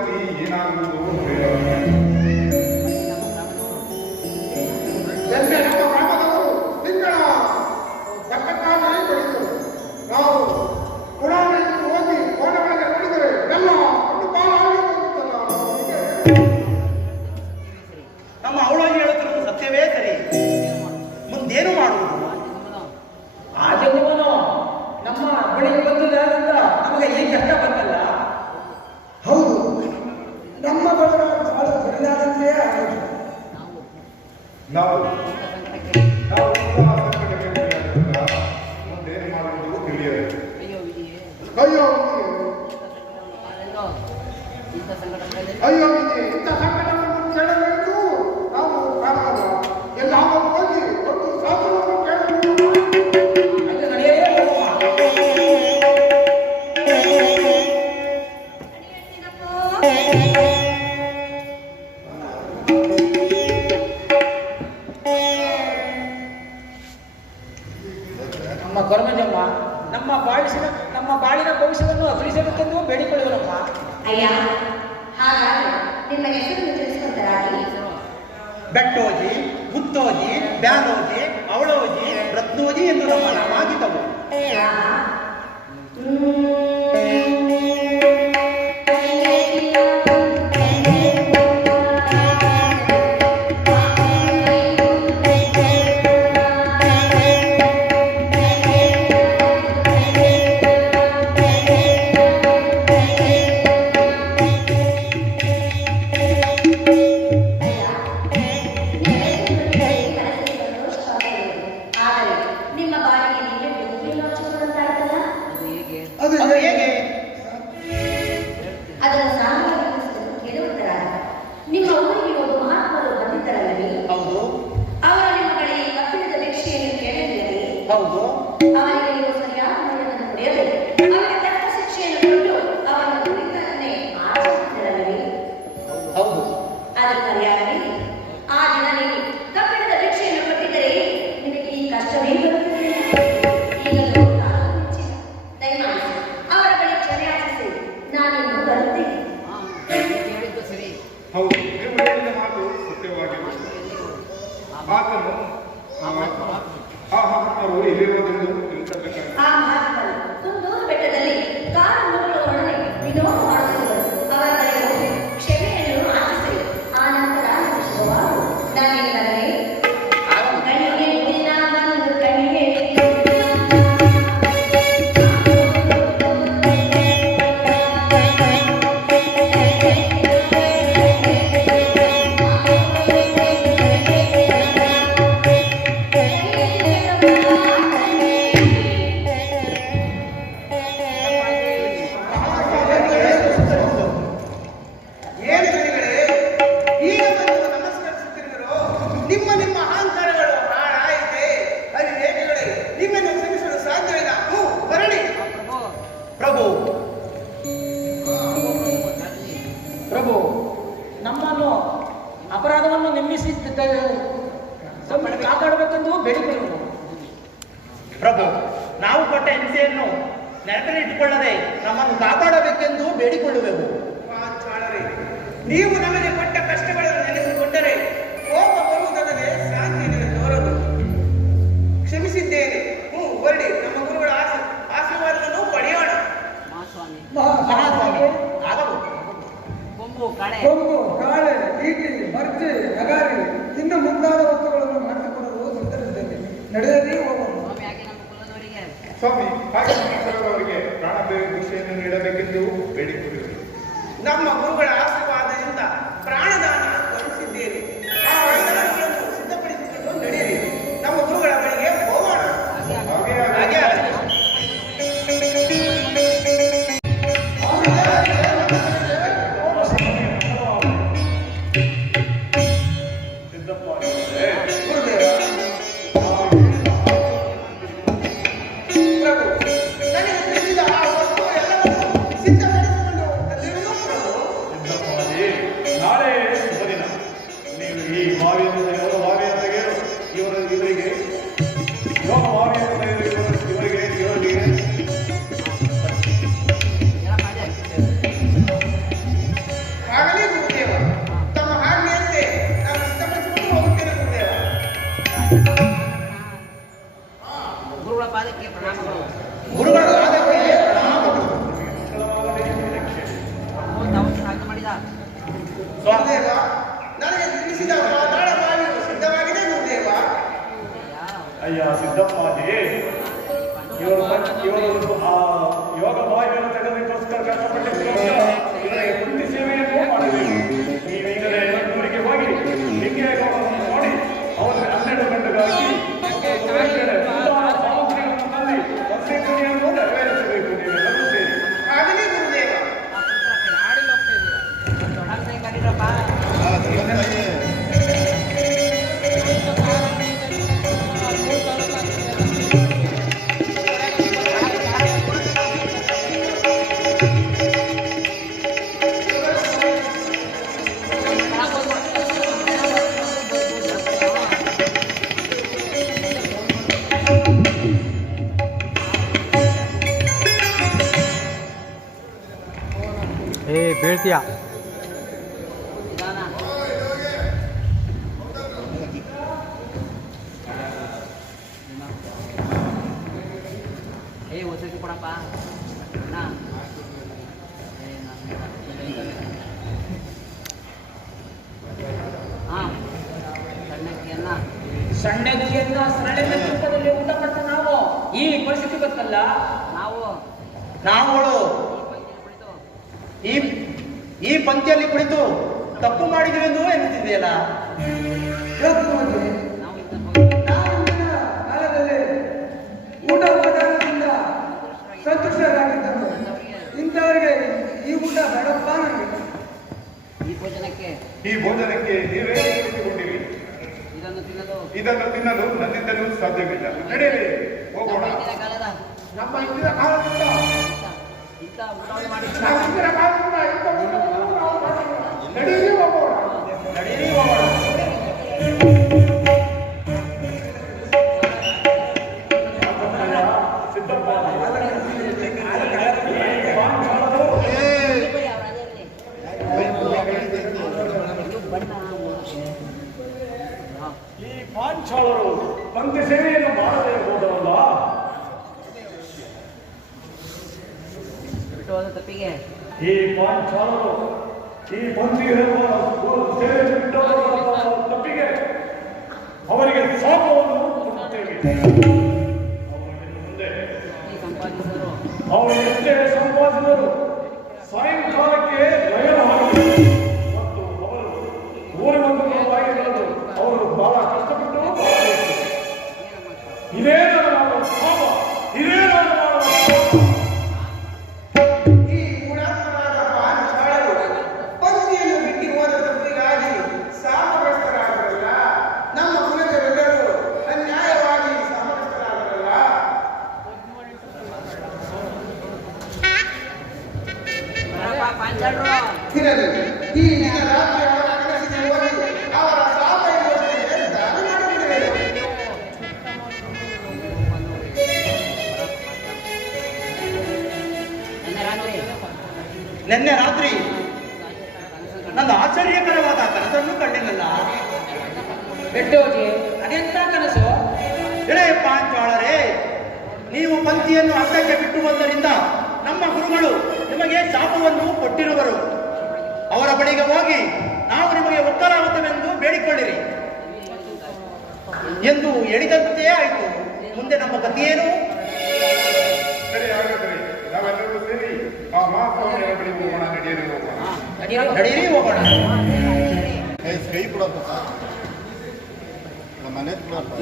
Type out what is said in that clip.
ಗತಿ ಏನಾಗುವುದು ನಮ್ಮ ಗ್ರಾಮದವರು ತಿಂಗಳ ಲೆಕ್ಕಕ್ಕಾಗಿ ಬೆಳೆದರು. ನಾವು ಪುರಾಣಕ್ಕೆ ಹೋಗಿ ಕೋಣೆಗಳಿಗೆ ನೋಡಿದರೆ ಎಲ್ಲ ಒಂದು ಪಾಲಾಗುತ್ತಲ್ಲ. ನಮ್ಮ ಅವಳಾಗಿ ಹೇಳುತ್ತಿರುವುದು ಸತ್ಯವೇ ಸರಿ. ಮುಂದೇನು ಮಾಡುವುದು? ಆ ಜನ್ಮನು ನಮ್ಮ ಬಳಿಗೆ ಬಂದಿಲ್ಲ ಅಂತ ನಮಗೆ ಈ ಕಷ್ಟ ಬಂದಲ್ಲ. ಹೌದು, ನಮ್ಮ ಬಡವರ ಬಾಳ ಬರಿದಾದಂತೆ ಆಗಿದೆ. ನಾವು ಮುಂದೇನು ಮಾಡುವುದು ತಿಳಿಯಬೇಕು. ಅಯ್ಯೋ ಅಯ್ಯೋ ಇಂಥ ಸಂಕಟವನ್ನು ಕೇಳಬೇಕು. ನಾವು ಕಾಣಲ್ಲ. ಎಲ್ಲಾದರೂ ಹೋಗಿ ಒಂದು ಶಾಸ್ತ್ರವನ್ನು ಕೇಳಬೇಕು. ಅಲ್ಲಿ ನಡೆಯೇ ನಮ್ಮ ಕರ್ಮಜಮ್ಮ ನಮ್ಮ ಬಾಳಿನ ಭವಿಷ್ಯವನ್ನು ತಿಳಿಸಬೇಕೆಂದು ಬೇಡಿಕೊಳ್ಳುವನಮ್ಮ. ಅಯ್ಯ, ಹಾಗಾದ್ರೆ ನಿಮ್ಮ ಹೆಸರನ್ನು ತಿಳಿಸ್ಕೊಳ್ತಾರಾಗಿ. ಬೆಟ್ಟೋಜಿ, ಮುತ್ತೋಜಿ, ಬ್ಯಾನೋಜಿ, ಅವಳೋಜಿ, ರತ್ನೋಜಿ ಎಂದು ನಮ್ಮ ನಾಮಾಗಿದ್ದವು. ಅದು ಹೇಗೆ? ಅದರ ಸಾಮಾನ್ಯ ಕೇಳುವುದರಾಗ ನಿಮ್ಮ ಊರಿಗೆ ಒಬ್ಬ ಮಹಾತ್ಮರು ಬಂದಿದ್ದರಲ್ಲವೇ? ಹೌದು ಅವರು ನಿಮ್ಮ ಕಡೆ ಕಬ್ಬಿಣದ ಭಿಕ್ಷೆಯನ್ನು ಕೇಳಿದ್ದರೆ ಹೌದು. ಅವರಿಗೆ ನೀವು ಸರಿಯಾದ ಮರ್ಯಾದೆಯನ್ನು ಕೊಡಬೇಕು. ಅವರಿಗೆ ತಕ್ಕ ಶಿಕ್ಷೆಯನ್ನು ಕೊಟ್ಟು ಅವರ ದುರಿತವನ್ನೇ ಆಚರಿಸಿದ್ದರಲ್ಲವೇ? ಹೌದು. ಅದರ ಸರಿಯಾಗಿ ಆ ದಿನ ನೀವು ಕಬ್ಬಿಣದ ಭಿಕ್ಷೆಯನ್ನು ಕೊಟ್ಟಿದ್ದರೆ ನಿಮಗೆ ಈ ಕಷ್ಟವೇ ಬರುತ್ತಿರಲಿಲ್ಲ. ಈಗಲೂ ದಯಮಾಡಿ ಅವರ ಬಳಿ ಕ್ಷಮೆ ಯಾಚಿಸಿ ನಾನಿನ್ನು ಬರುತ್ತೇನೆ. ಹೌದು, ನೀವು ಹೇಳಿದ ಮಾತು ಸತ್ಯವಾಗಿದೆ. ಆತನು ಆ ಮಹಾತ್ಮರು ಎಲ್ಲಿರುವುದೆಂದು ತಿಳಿಸಬೇಕಾಗಿದೆ. ಆ ಮಹಾತ್ಮರು ಕುಂದೂರು ಬೆಟ್ಟದಲ್ಲಿ ಕಾಡು ಮೃಗಗಳೊಡನೆ ವಿನೋದ ಮಾಡುತ್ತಿದ್ದರು. ಅವರ ಬಳಿ ಹೋಗಿ ಕ್ಷಮೆಯನ್ನು ಆಚಿಸಿ ಆ ನಂತರ ವಿಶ್ವವಾರು ನಾನೇನಲ್ಲೇ ಕಣ್ಣಿಗೆ ದಿನ ಬಂದು ಕಣ್ಣಿಗೆ ಏನು ಗುರುಗಳೇ, ಈಗ ಬಂದು ನಮಸ್ಕರಿಸುತ್ತಿರುವಿರೋ? ನಿಮ್ಮ ಅಹಂಕಾರಗಳು ಹಾಳಾಯಿತೆ. ಅರಿವೇಕೆಗಳೇ, ನಿಮ್ಮನ್ನು ಕ್ಷಮಿಸಲು ಸಾಧ್ಯವಿಲ್ಲ. ಹೊರಡಿ. ಪ್ರಭು ಪ್ರಭು, ನಮ್ಮನ್ನು ಅಪರಾಧವನ್ನು ನಿರ್ಮಿಸಿ ಕಾಪಾಡಬೇಕೆಂದು ಬೇಡಿಕೊಳ್ಳುವುದು. ಪ್ರಭು, ನಾವು ಕೊಟ್ಟ ಹಿಂಸೆಯನ್ನು ನೆನಪಿನಿಟ್ಟುಕೊಳ್ಳದೆ ನಮ್ಮನ್ನು ಕಾಪಾಡಬೇಕೆಂದು ಬೇಡಿಕೊಳ್ಳುವೆವು. ನೀವು ನಮಗೆ ಕೊಟ್ಟ ಕಷ್ಟಗಳನ್ನು ನೆನೆಸಿಕೊಂಡರೆ ಕೋಪ ಬರುವುದಲ್ಲದೆ ಶಾಂತಿಯನ್ನು ತೋರದು. ಕ್ಷಮಿಸಿದ್ದೇನೆ. ಹೊರಡಿ. ನಮ್ಮ ಗುರುಗಳ ಆಶೀರ್ವಾದವನ್ನು ಪಡೆಯೋಣ. ಮಹಾಸ್ವಾಮಿ ಆಗಲು ಕೊಂಬು ಕಾಳೆ ಕೊಂಬು, ಕಾಳೆ, ಈಟಿ, ಮರ್ಜಿ, ನಗಾರಿ ಇನ್ನು ಮುಂತಾದ ವಸ್ತುಗಳನ್ನು ಮಾಡಿಸಿಕೊಳ್ಳಲು ಸಿದ್ಧರಿದ್ದೇನೆ. ನಡೆಯಲಿ ಹೋಗೋಣ. ಸ್ವಾಮಿ, ಹಾಗೆ ಅವರಿಗೆ ಪ್ರಾಣ ಭಿಕ್ಷೆಯನ್ನು ನೀಡಬೇಕೆಂದು ಬೇಡಿಕೊಳ್ಳುವೆ. ನಮ್ಮ ಗುರುಗಳ ಆಶೀರ್ವಾದದಿಂದ ಪ್ರಾಣದಾನ ಕೊಡಿಸಿದ್ದೇನೆ. ಆ ವಚನಗಳನ್ನು ಸಿದ್ಧಪಡಿಸಿಕೊಂಡು ನಡೆಯಿರಿ. ನಮ್ಮ ಗುರುಗಳ ಬಳಿಗೆ ಹೋಗೋಣ. ಹಾಗೆ ಆಗಲಿ. ಪ್ರಭು, ನನಗೆ ತಿಳಿಸಿದ ಆ ವಸ್ತು ಎಲ್ಲವನ್ನು ಸಿದ್ಧಪಡಿಸಿಕೊಂಡು ತಂದಿರುವುದು ಪ್ರಭು. ಗುರುದೇವ, ನನಗೆ ತಿಳಿಸಿದ ಪಾತಾಳ ಬಾವಿಯು ಸಿದ್ಧವಾಗಿದೆ ಗುರುದೇವ. ಅಯ್ಯ ಸಿದ್ದಪ್ಪಾಜಿ, ಇವರು ಆ ಯೋಗ ಬಾಯಿಯನ್ನು ತೆಗೆದಕ್ಕೋಸ್ಕರ ಕಷ್ಟಪಟ್ಟಿದ್ದಕ್ಕೋಸ್ಕರ ಇವರಿಗೆ ವೃತ್ತಿ ಸೇವೆಯನ್ನು ಮಾಡಬೇಕು. ನೀವೀಗಲೇ ಊರಿಗೆ ಹೋಗಿ ಲಿಂಗೆ ನೋಡಿ ಅವರಿಗೆ 12 ಗಂಟೆಗಾಗಿ ಸಾಮಗ್ರಿಗಳನ್ನು ತಂದು ವಸತಿಯನ್ನು ನೆರವೇರಿಸಬೇಕು. ನೀವೆಲ್ಲರೂ ಸೇರಿ ಆಗಲಿ ಗುರುದೇವ. ಬೀಳ್ತೀಯ ವಸತಿ ಕೊಡಪ್ಪ ಸಣ್ಣಗಿಯನ್ನ ಸರಳಿನ ತೂಕದಲ್ಲಿ ಊಟ ಮಾಡ್ತಾ ನಾವು ಈ ಪರಿಸ್ಥಿತಿ ಗೊತ್ತಲ್ಲ. ನಾವುಗಳು ಈ ಪಂಕ್ತಿಯಲ್ಲಿ ಕುಳಿತು ತಪ್ಪು ಮಾಡಿದ್ವಿ ಎಂದು ಎನ್ನುತ್ತಿದೆಯಲ್ಲ. ನಾವಿಂದಿನ ಕಾಲದಲ್ಲಿ ಊಟ ಉಪಚಾರದಿಂದ ಸಂತುಷ್ಟರಾಗಿದ್ದರು. ಇಂಥವರಿಗೆ ಈ ಊಟ ಬೇಡಪ್ಪ ನನಗೆ. ಈ ಭೋಜನಕ್ಕೆ ನೀವೇ ಕುಳಿತುಕೊಂಡಿರಿ. ಇದನ್ನು ತಿನ್ನಲು ನನ್ನಿಂದಲೂ ಸಾಧ್ಯವಿಲ್ಲ. ನಡೆಯಲಿ, ಹೋಗೋಣ. ನಮ್ಮ ಇಂದಿನ ಕಾಲದಿಂದ ನಡೆಯಲಿ, ಹೋಗೋಣ. ಈ ಪಾಂಚಾಲರು ಪಂಕ್ತಿ ಸೇವೆಯನ್ನು ಮಾಡದೇ ಹೋದವಲ್ಲ. ತಪ್ಪಿಗೆ ಈ ಪಾಂಚಾಲರು ಈ ಪಂಕ್ತಿ ಸೇವೆ ತಪ್ಪಿಗೆ ಅವರಿಗೆ ಶಾಪವನ್ನು ಕೊಡುತ್ತೇವೆ. ಮುಂದೆ ಅವರು ಎಷ್ಟೇ ಸಂಪಾದಿಸಿದರು ಸಾಯಂಕಾಲಕ್ಕೆ ಲಯ ಹಾಕಿ ಮತ್ತು ಅವರು ಊರಿನೊಂದು ಅವರು ಬಹಳ ಕಷ್ಟಪಟ್ಟು ಇದೇ ನಾನು ಮಾಡುವ ಶಾಪ, ಇದೇ ನಾನು ಮಾಡುವ ಶಾಪ. ಈ ಗುಣಾತ್ಮರಾದ ಪಾಂಚಾಲರು ಪಂಕ್ತಿಯನ್ನು ಬಿಟ್ಟು ಹೋದ ತಪ್ಪಿಗಾಗಿ ಶಾಪಗ್ರಸ್ತರಾದರಲ್ಲ. ನಮ್ಮ ಕುಲದವರೆಲ್ಲರೂ ಅನ್ಯಾಯವಾಗಿ ಶಾಪಗ್ರಸ್ತರಾದರಲ್ಲ. ಇರಲಿ, ಈ ದಿನ ರಾತ್ರಿ ಅವರ ಕನಸಿಗೆ ಹೋಗಿ ಅವರ ಶಾಪ ಯೋಜನೆಗೆ ದಾನ ಮಾಡಿಬಿಡುವೆನು. ನಿನ್ನೆ ರಾತ್ರಿ ನನ್ನ ಆಶ್ಚರ್ಯಕರವಾದ ಕನಸನ್ನು ಕಂಡಿಲ್ಲ. ಬೆಟ್ಟೋಜಿ ಅದೆಂತ ಕನಸು? ಎಳೆ ಪಾಂಚಾಳರೇ, ನೀವು ಪಂಕ್ತಿಯನ್ನು ಅರ್ಥಕ್ಕೆ ಬಿಟ್ಟು ಬಂದರಿಂದ ನಮ್ಮ ಗುರುಗಳು ನಿಮಗೆ ಶಾಪವನ್ನು ಕೊಟ್ಟಿರುವರು. ಅವರ ಬಳಿಗೆ ಹೋಗಿ ನಾವು ನಿಮಗೆ ಒಕ್ಕಲಾಗುತ್ತವೆಂದು ಬೇಡಿಕೊಳ್ಳಿರಿ ಎಂದು ಹೇಳಿದಂತೆ ಆಯಿತು. ಮುಂದೆ ನಮ್ಮ ಗತಿಯೇನು? ಸರಿ, ಹಾಗಾದರೆ ನಾವೆಲ್ಲರೂ ಸೇರಿ ಆ ಮಹಾಸ್ವಾಮಿಯ ಬಳಿ ಹೋಗೋಣ. ನಡೆಯಲಿ, ಹೋಗೋಣ. ನಡೀರಿ, ಹೋಗೋಣ. ಕೈ ಕೊಡಪ್ಪ, ನಮ್ಮ ಮನೆ ಕೊಡಪ್ಪ.